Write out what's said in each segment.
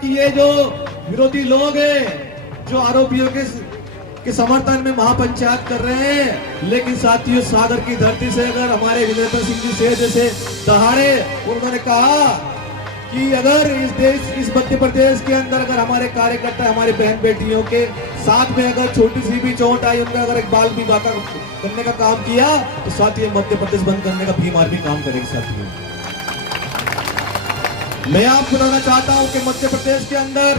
कि ये जो विरोधी लोग हैं जो आरोपियों के समर्थन में महापंचायत कर रहे हैं, लेकिन साथियों सागर की धरती से अगर हमारे विजेंद्र सिंह जी शेर जैसे दहाड़े, उन्होंने कहा कि अगर इस मध्य प्रदेश के अंदर अगर हमारे कार्यकर्ता हमारी बहन बेटियों के साथ में अगर छोटी सी भी चोट आई, उनका अगर एक बाल विवाह करने का काम किया, तो साथियों मध्य प्रदेश बंद करने का भीम आर्मी काम करेगी। साथियों मैं आपको बताना चाहता हूं कि मध्य प्रदेश के अंदर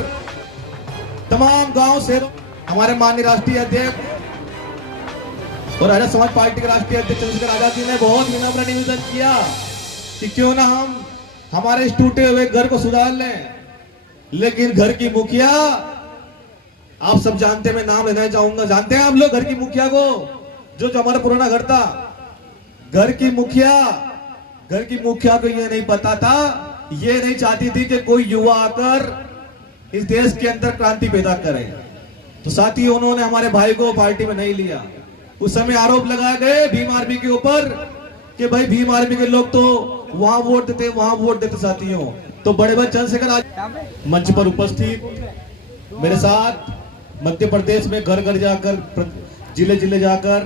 तमाम गांव शहरों हमारे माननीय राष्ट्रीय अध्यक्ष और आर्य समाज पार्टी के राष्ट्रीय अध्यक्ष चंद्रशेखर आजाद जी ने बहुत विनम्र निवेदन किया कि क्यों ना हम हमारे इस टूटे हुए घर को सुधार लें, लेकिन घर की मुखिया आप सब जानते, मैं नाम लेना चाहूंगा, जानते हैं आप लोग घर की मुखिया को, जो हमारा पुराना घर था, घर की मुखिया को ये नहीं पता था, ये नहीं चाहती थी कि कोई युवा आकर इस देश के अंदर क्रांति पैदा करे। तो साथ ही उन्होंने हमारे भाई को पार्टी में नहीं लिया। उस समय आरोप लगाए गए भीम आर्मी के ऊपर कि भाई भीम आर्मी के लोग तो वहां वोट देते वहां वोट देते। साथियों तो बड़े भाई चंद्रशेखर आज मंच पर उपस्थित मेरे साथ मध्य प्रदेश में घर घर जाकर जिले जिले जाकर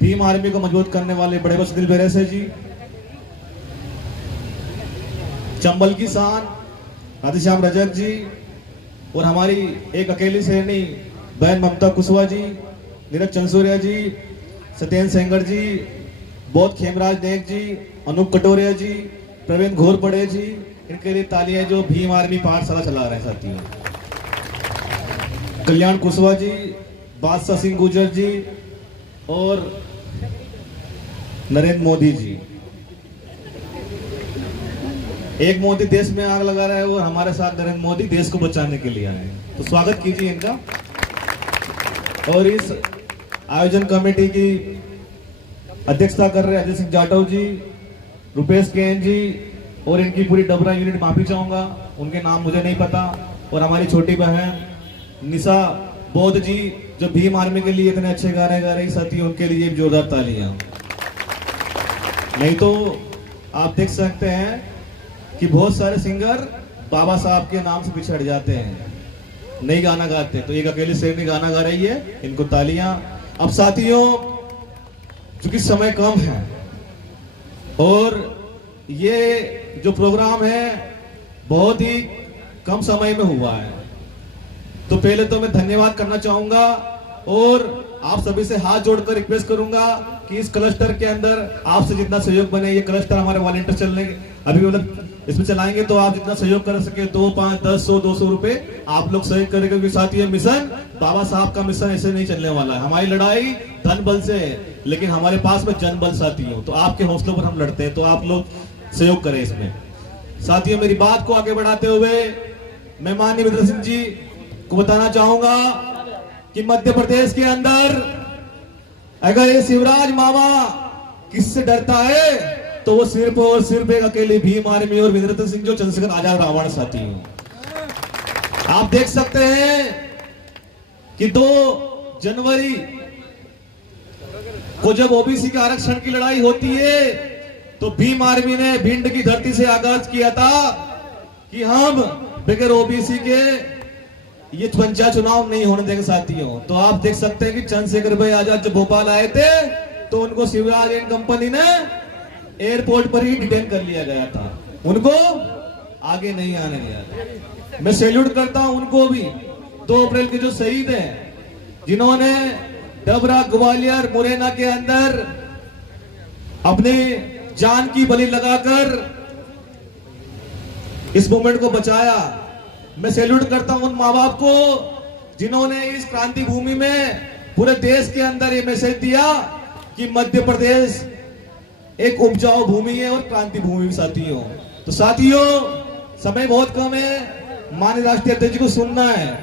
भीम आर्मी को मजबूत करने वाले बड़े भाई सुनील बेरेसे जी, चंबल की शान राधेश्याम रजक जी, और हमारी एक अकेली सैनी बहन ममता कुशवाहा जी, नीरज चंसूरिया जी, सत्येंद्र सेंगर जी, बौद्ध खेमराज नेक जी, अनूप कटोरिया जी, प्रवीण घोरपड़े जी, इनके लिए तालियां जो भीम आर्मी पाठशाला चला रहे हैं। साथियों कल्याण कुशवाहा जी, बादशाह सिंह गुर्जर जी और नरेंद्र मोदी जी। एक मोदी देश में आग लगा रहा है और हमारे साथ नरेंद्र मोदी देश को बचाने के लिए आए। तो स्वागत कीजिए इनका। और इस आयोजन कमेटी की अध्यक्षता कर रहे अजय सिंह जाटव जी, रुपेश केन जी और इनकी पूरी डबरा यूनिट, माफी चाहूंगा उनके नाम मुझे नहीं पता, और हमारी छोटी बहन निशा बौद्ध जी जो भीम आर्मी के लिए इतने अच्छे गाने गा रही। साथी उनके लिए जोरदार तालियां। नहीं तो आप देख सकते हैं कि बहुत सारे सिंगर बाबा साहब के नाम से पीछे हट जाते हैं, नहीं गाना गाते, तो एक अकेली शेरनी गाना गा रही है, इनको तालियां। अब साथियों चूंकि समय कम है और ये जो प्रोग्राम है बहुत ही कम समय में हुआ है, तो पहले तो मैं धन्यवाद करना चाहूंगा और आप सभी से हाथ जोड़कर रिक्वेस्ट करूंगा कि इस क्लस्टर के अंदर आपसे जितना सहयोग बने, ये क्लस्टर हमारे वॉलंटियर चलने अभी मतलब इसमें चलाएंगे, तो आप जितना सहयोग कर सके 2, 5, 10, 100, 200 रुपए आप लोग सहयोग करेंगे, क्योंकि साथ ये मिशन बाबा साहब का मिशन ऐसे नहीं चलने वाला है। हमारी लड़ाई धन बल से है, लेकिन हमारे पास में जन बल साथियों, तो आपके हौसलों पर हम लड़ते हैं, तो आप लोग सहयोग करें इसमें। साथियों मेरी बात को आगे बढ़ाते हुए मैं माननीय विजेंद्र सिंह जी को बताना चाहूंगा कि मध्य प्रदेश के अंदर अगर ये शिवराज मामा किससे डरता है तो वो सिर्फ और सिर्फ एक अकेले भीम आर्मी और विजेंद्र सिंह जो चंद्रशेखर आजाद रावण साथी हैं। आप देख सकते हैं कि 2 जनवरी को जब ओबीसी के आरक्षण की लड़ाई होती है तो भीम आर्मी ने भिंड की धरती से आगाज किया था कि हम बगैर ओबीसी के ये पंचायत चुनाव नहीं होने देंगे। साथियों तो आप देख सकते हैं कि चंद्रशेखर भाई आजाद जब भोपाल आए थे तो उनको शिवराज एंड कंपनी ने एयरपोर्ट पर ही डिटेन कर लिया गया था, उनको आगे नहीं आने दिया। मैं सैल्यूट करता हूं उनको भी, 2 अप्रैल के जो शहीद हैं जिन्होंने डबरा, ग्वालियर, मुरैना के अंदर अपने जान की बलि लगाकर इस मूवमेंट को बचाया। मैं सैल्यूट करता हूं उन माँ बाप को जिन्होंने इस क्रांति भूमि में पूरे देश के अंदर ये मैसेज दिया कि मध्य प्रदेश एक उपजाऊ भूमि है और क्रांति भूमि भी। साथियों तो साथियों समय बहुत कम है, माननीय राष्ट्रीय अध्यक्ष को सुनना है,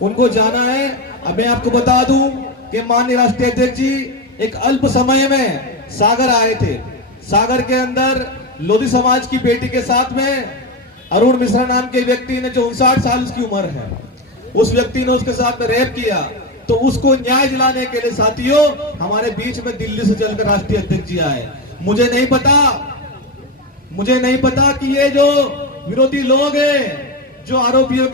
उनको जाना है। अब मैं आपको बता दूं कि माननीय राष्ट्रीय अध्यक्ष जी एक अल्प समय में सागर आए थे। सागर के अंदर लोधी समाज की बेटी के साथ में अरुण मिश्रा नाम के व्यक्ति ने जो 59 साल उसकी उम्र है, उस व्यक्ति ने उसके साथ में रेप किया, तो उसको न्याय दिलाने के लिए साथियों हमारे बीच में दिल्ली से चलकर राष्ट्रीय अध्यक्ष जी आए। मुझे नहीं पता कि ये जो विरोधी लोग हैं जो आरोपियों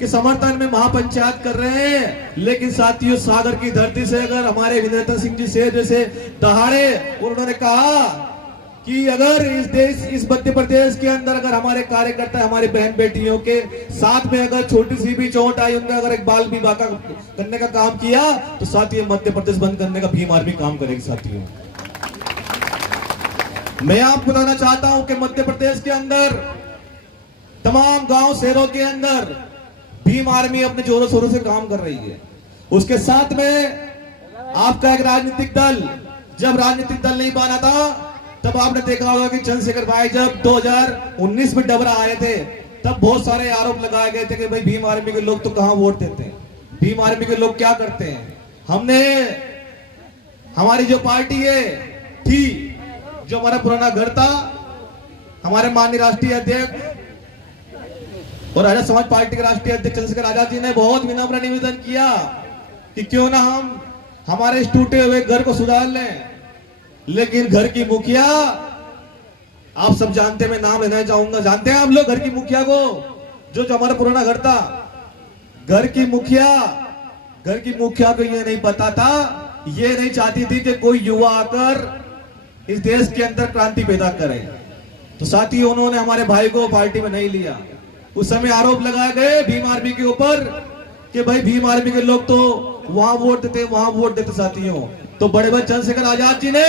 के समर्थन में महापंचायत कर रहे हैं। लेकिन साथियों, सागर की धरती से अगर हमारे वीरेंद्र सिंह जी से जैसे दहाड़े उन्होंने कहा कि अगर इस मध्य प्रदेश के अंदर अगर हमारे कार्यकर्ता, हमारी बहन बेटियों के साथ में अगर छोटी सी भी चोट आई, उनका अगर एक बाल विवाह करने का काम किया, तो साथियों मध्य प्रदेश बंद करने का भीम आर्मी काम करेगी। साथियों, मैं आपको बताना चाहता हूं कि मध्य प्रदेश के अंदर तमाम गांव शहरों के अंदर भीम आर्मी अपने जोरों शोरों से काम कर रही है। उसके साथ में आपका एक राजनीतिक दल, जब राजनीतिक दल नहीं बना था तब आपने देखा होगा कि चंद्रशेखर भाई जब 2019 में डबरा आए थे, तब बहुत सारे आरोप लगाए गए थे कि भाई भीम आर्मी के लोग तो कहां वोट देते हैं, भीम आर्मी के लोग क्या करते हैं। हमने, हमारी जो पार्टी है थी, जो हमारा पुराना घर था, हमारे माननीय राष्ट्रीय अध्यक्ष और आजाद समाज पार्टी के राष्ट्रीय अध्यक्ष चंद्रशेखर आजाद जी ने बहुत विनम्र निवेदन किया कि क्यों ना हम हमारे इस टूटे हुए घर को सुधार लें। लेकिन घर की मुखिया, आप सब जानते हैं, मैं नाम लेना चाहूंगा, जानते हैं आप लोग घर की मुखिया को, जो हमारा पुराना घर था, घर की मुखिया को ये नहीं पता था, ये नहीं चाहती थी कि कोई युवा आकर इस देश के अंदर क्रांति पैदा करे। तो साथ ही उन्होंने हमारे भाई को पार्टी में नहीं लिया। उस समय आरोप लगाए गए भीम आर्मी के ऊपर कि भाई भीम आर्मी के लोग तो वहां वोट देते, वहां वोट देते। साथियों, तो बड़े भाई चंद्रशेखर आजाद जी ने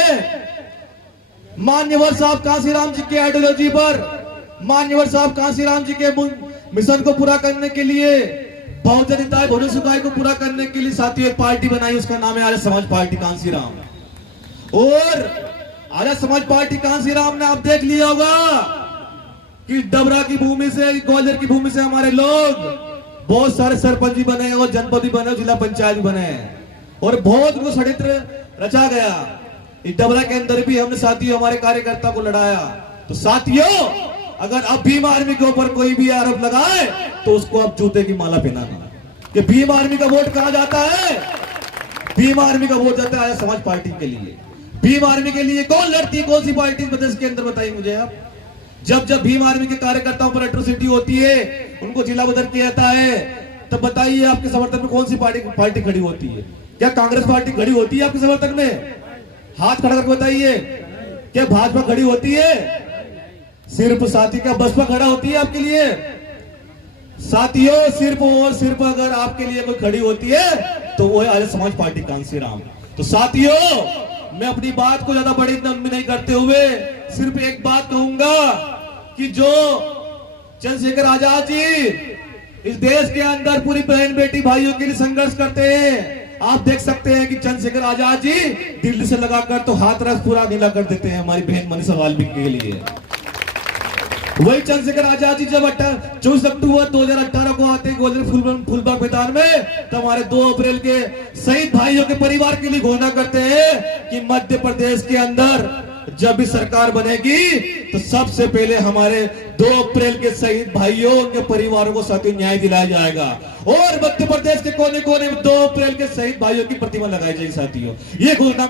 मान्यवर साहब कांसीराम जी के आइडियोलॉजी पर, मान्यवर साहब कांसीराम जी के मिशन को पूरा करने के लिए, बहुजन हिताय बहुजन सुखाय को पूरा करने के लिए साथियों एक पार्टी बनाई, उसका नाम है आर्य समाज पार्टी कांसीराम। और आर्य समाज पार्टी कांसीराम ने आप देख लिया होगा कि डबरा की भूमि से, ग्वालियर की भूमि से हमारे लोग बहुत सारे सरपंच भी बने और जनपद भी बने, जिला पंचायत भी बने, और बहुत उनको षड्यंत्र रचा गया। इस डबरा के अंदर भी हमने साथियों हमारे कार्यकर्ता को लड़ाया। तो साथियों, अगर अब भीम आर्मी के ऊपर कोई भी आरोप लगाए तो उसको अब जूते की माला पहनाना कि भीम आर्मी का वोट कहां जाता है, भीम आर्मी का वोट जाता है समाज पार्टी के लिए। भीम आर्मी के लिए कौन लड़ती है, कौन सी पार्टी प्रदेश के अंदर, बताइए मुझे आप। जब भीम आर्मी के कार्यकर्ताओं पर एट्रोसिटी होती है, उनको जिला बदल किया जाता है, तब बताइए आपके समर्थन में कौन सी पार्टी खड़ी होती है? क्या कांग्रेस पार्टी खड़ी होती है आपके समर्थन में? हाथ खड़ा करके बताइए, क्या भाजपा खड़ी होती है? सिर्फ साथी क्या बसपा खड़ा होती है आपके लिए? साथियों, सिर्फ और सिर्फ अगर आपके लिए कोई खड़ी होती है तो वो है आर्य समाज पार्टी कांसीराम। तो साथियों, मैं अपनी बात को ज्यादा बड़ी लंबी नहीं करते हुए सिर्फ एक बात कहूंगा कि जो चंद्रशेखर आजाद जी इस देश के अंदर पूरी बहन बेटी भाइयों के लिए संघर्ष करते हैं। आप देख सकते हैं कि चंद्रशेखर आजाद जी दिल्ली से लगाकर तो हाथरस पूरा नीला कर देते हैं हमारी बहन मनीषा वाल्मीकि के लिए। वही चंद्रशेखर आजाद जी जब 24 अक्टूबर 2018 को आते हैं ग्वालियर फुलबाग मैदान में, तो हमारे 2 अप्रैल के शहीद भाइयों के परिवार के लिए घोषणा करते हैं कि मध्य प्रदेश के अंदर जब भी सरकार बनेगी तो सबसे पहले हमारे 2 अप्रैल के शहीद भाइयों, उनके परिवारों को साथियों न्याय दिलाया जाएगा और मध्य प्रदेश के कोने कोने में 2 अप्रैल के शहीद भाइयों की प्रतिमा लगाई जाएगी। साथियों, ये घोषणा